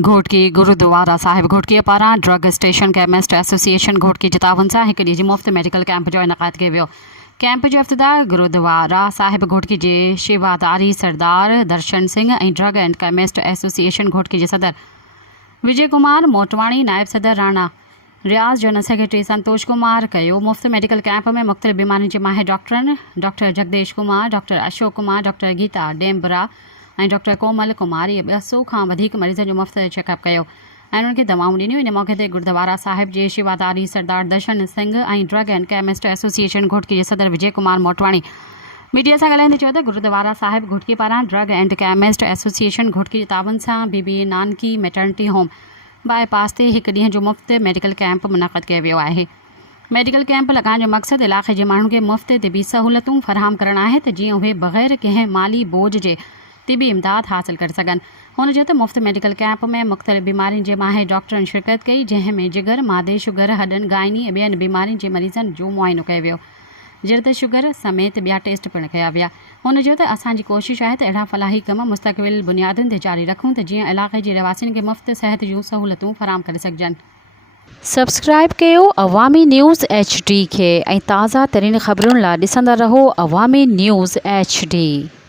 घोटकी गुरुद्वारा साहिब घोटकी पारां drug station chemist association Ghotki जितावन सां हिकु ॾींहुं जी मुफ़्त मेडिकल कैंप जो इनक़ाद कयो वियो। कैंप जो इफ़्तिताह गुरुद्वारा साहिब घोटकी जे शेवादारी सरदार दर्शन सिंह ऐं drug and chemist association Ghotki जे सदर विजय कुमार मोटवाणी, नायब सदर राणा रियाज़, जनरल सेक्रेटरी संतोष कुमार कयो। मुफ़्त मेडिकल कैंप में मुख़्तलिफ़ बीमारियुनि जे माहिर डॉक्टरनि doctor Jagdish Kumar, doctor Ashok Kumar, doctor Geeta Dembra ऐं डॉक्टर कोमल कुमारी 200 खां वधीक मरीज़नि जो मुफ़्त चेकअप कयो ऐं उन्हनि खे दवाऊं ॾिनियूं। इन मौक़े ते गुरुद्वारा साहिब जे शेवादारी सरदार दर्शन सिंह ऐं drug and chemist association Ghotki जे सदर विजय कुमार मोटवाणी मीडिया सां ॻाल्हाईंदे चयो त गुरुद्वारा साहिब घोटकी पारां drug and chemist association Ghotki जे तावन सां Bibi Nanki maternity home bypass ते हिकु ॾींहं जो मुफ़्त मेडिकल कैंप मुनक़द कयो वियो आहे। मेडिकल कैंप लॻाइण जो मक़सदु इलाइक़े जे माण्हुनि खे मुफ़्त तिबी सहूलतूं फ़राहम करणु आहे त जीअं उहे बग़ैर कंहिं माली बोझ जे तिबी इमदाद हासिल करे सघनि। हुन चयो त मुफ़्त मेडिकल कैंप में मुख़्तलिफ़ बीमारियुनि जे माहिर डॉक्टरनि शिरकत कई, जंहिं में जिगर, मादे, शुगर, हॾनि, गाइनी ऐं ॿियनि बीमारियुनि जे मरीज़नि जो मुआइनो कयो वियो। जिरत शुगर समेत ॿिया टेस्ट पिणु कया विया। हुन चयो त असांजी कोशिशि आहे त अहिड़ा फलाही कम मुस्तक़बिल बुनियादुनि ते जारी रखूं त जीअं इलाइक़े जे रवासियुनि खे मुफ़्त सिहत जूं सहूलतूं फ़राहम करे सघजनि। सब्सक्राइब कयो अवामी न्यूज़ HD खे ऐं ताज़ा तरीन ख़बरुनि लाइ ॾिसंदा रहो अवामी न्यूज़ HD।